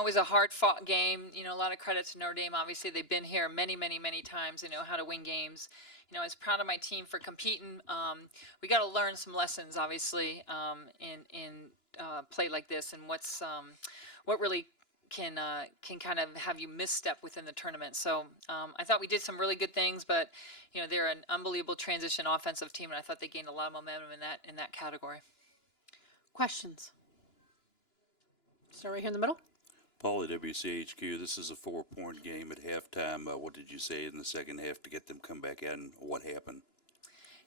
it was a hard-fought game. A lot of credit to Notre Dame. Obviously, they've been here many, many, many times. They know how to win games. I was proud of my team for competing. We got to learn some lessons, obviously, in play like this, and what really can kind of have you misstep within the tournament. So I thought we did some really good things, but they're an unbelievable transition offensive team, and I thought they gained a lot of momentum in that category. Questions? Start right here in the middle. Paul at WCHQ, this is a 4-point game at halftime. What did you say in the second half to get them come back in, and what happened?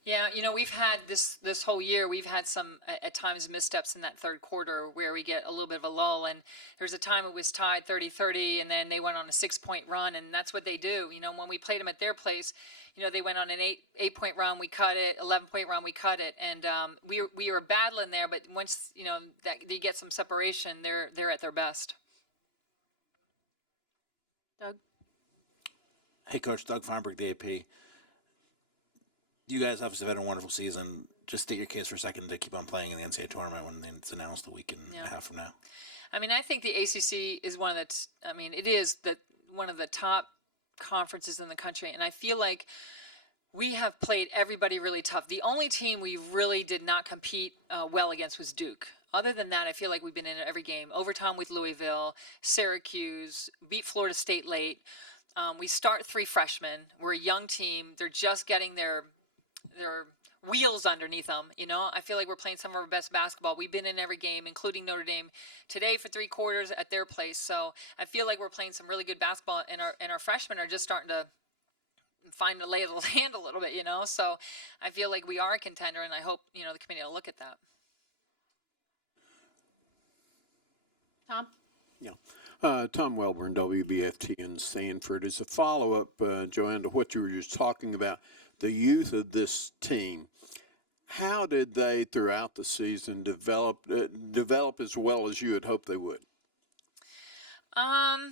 Yeah, we've had this whole year, we've had some, at times, missteps in that third quarter where we get a little bit of a lull. And there's a time it was tied 30-30, and then they went on a 6-point run, and that's what they do. When we played them at their place, they went on an 8-point run, we cut it, 11-point run, we cut it. And we were battling there, but once, that they get some separation, they're at their best. Doug? Hey, Coach. Doug Feinberg, the AP. You guys obviously have had a wonderful season. Just state your case for a second to keep on playing in the NCAA tournament when it's announced a week and a half from now. I think the ACC is one of the top conferences in the country, and I feel like we have played everybody really tough. The only team we really did not compete well against was Duke. Other than that, I feel like we've been in every game. Overtime with Louisville, Syracuse, beat Florida State late. We start 3 freshmen. We're a young team. They're just getting their wheels underneath them. I feel like we're playing some of our best basketball. We've been in every game, including Notre Dame today for 3 quarters at their place. So I feel like we're playing some really good basketball, and our freshmen are just starting to find the lay of the land a little bit. So I feel like we are a contender, and I hope the committee will look at that. Tom? Yeah. Tom Welburn, WBFT in Sanford. As a follow-up, Joanne, to what you were just talking about, the youth of this team, how did they, throughout the season, develop as well as you had hoped they would? I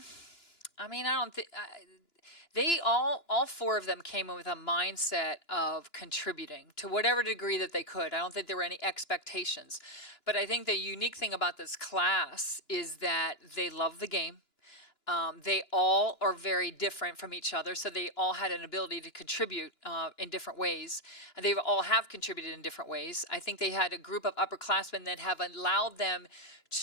don't think they all 4 of them came in with a mindset of contributing to whatever degree that they could. I don't think there were any expectations, but I think the unique thing about this class is that they love the game. They all are very different from each other, so they all had an ability to contribute in different ways. They all have contributed in different ways. I think they had a group of upperclassmen that have allowed them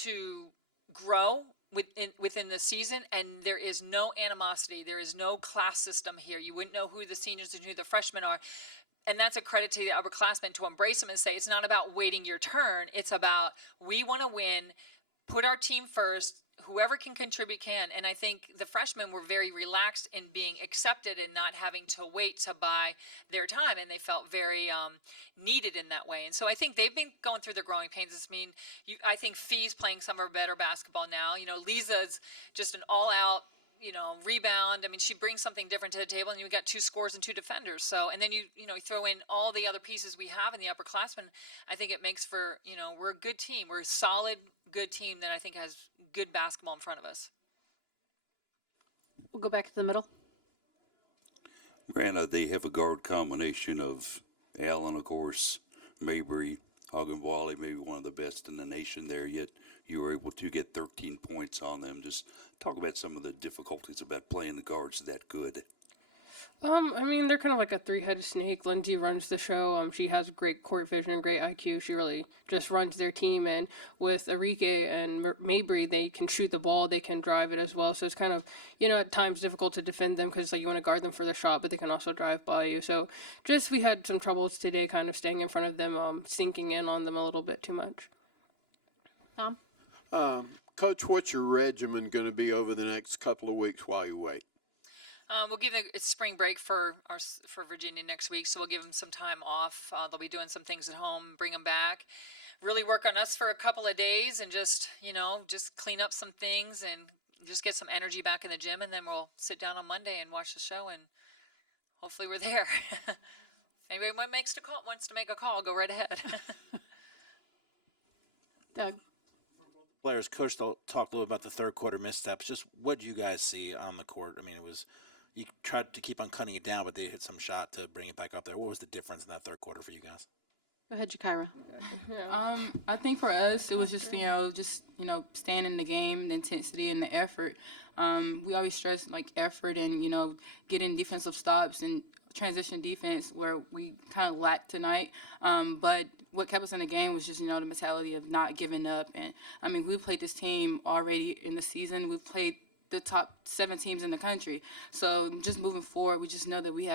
to grow within the season, and there is no animosity. There is no class system here. You wouldn't know who the seniors and who the freshmen are. And that's a credit to the upperclassmen to embrace them and say, it's not about waiting your turn. It's about, we want to win, put our team first, whoever can contribute can. And I think the freshmen were very relaxed in being accepted and not having to wait to buy their time. And they felt very needed in that way. And so I think they've been going through their growing pains. I think Fee's playing some of her better basketball now. Lisa's just an all-out, rebound. she brings something different to the table, and you've got 2 scorers and 2 defenders. So, and then you throw in all the other pieces we have in the upperclassmen. I think it makes for, we're a good team. We're a solid, good team that I think has good basketball in front of us. We'll go back to the middle. Breyana, they have a guard combination of Allen, of course, Mabry, Ogdenwally, maybe one of the best in the nation there, yet you were able to get 13 points on them. Just talk about some of the difficulties about playing the guards that good. They're kind of like a 3-headed snake. Lindsay runs the show. She has great court vision and great IQ. She really just runs their team. And with Enrique and Mabry, they can shoot the ball. They can drive it as well. So it's kind of, at times difficult to defend them because you want to guard them for the shot, but they can also drive by you. So we had some troubles today kind of staying in front of them, sinking in on them a little bit too much. Tom? Coach, what's your regimen going to be over the next couple of weeks while you wait? We'll give it's spring break for Virginia next week, so we'll give them some time off. They'll be doing some things at home, bring them back, really work on us for a couple of days, and just clean up some things and just get some energy back in the gym, and then we'll sit down on Monday and watch the show, and hopefully we're there. If anybody wants to make a call, go right ahead. Doug? Players, Coach talked a little about the third quarter missteps. Just what did you guys see on the court? You tried to keep on cutting it down, but they hit some shot to bring it back up there. What was the difference in that third quarter for you guys? Go ahead, Jakira. I think for us, it was just staying in the game, the intensity and the effort. We always stress like effort and getting defensive stops and transition defense where we kind of lacked tonight. But what kept us in the game was just the mentality of not giving up. And I mean, we played this team already in the season. We've played the top 7 teams in the country. So just moving forward, we just know that we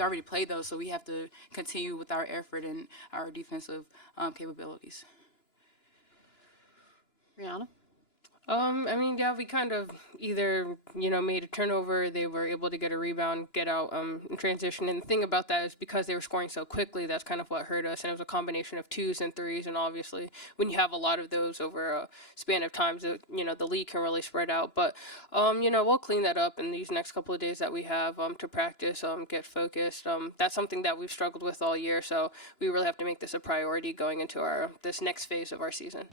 already played those, so we have to continue with our effort and our defensive capabilities. Breyana. I mean, yeah, we kind of either, made a turnover, they were able to get a rebound, get out in transition. And the thing about that is because they were scoring so quickly, that's kind of what hurt us. And it was a combination of 2s and 3s. And obviously, when you have a lot of those over a span of times, the league can really spread out. But, we'll clean that up in these next couple of days that we have to practice, get focused. That's something that we've struggled with all year. So we really have to make this a priority going into this next phase of our season.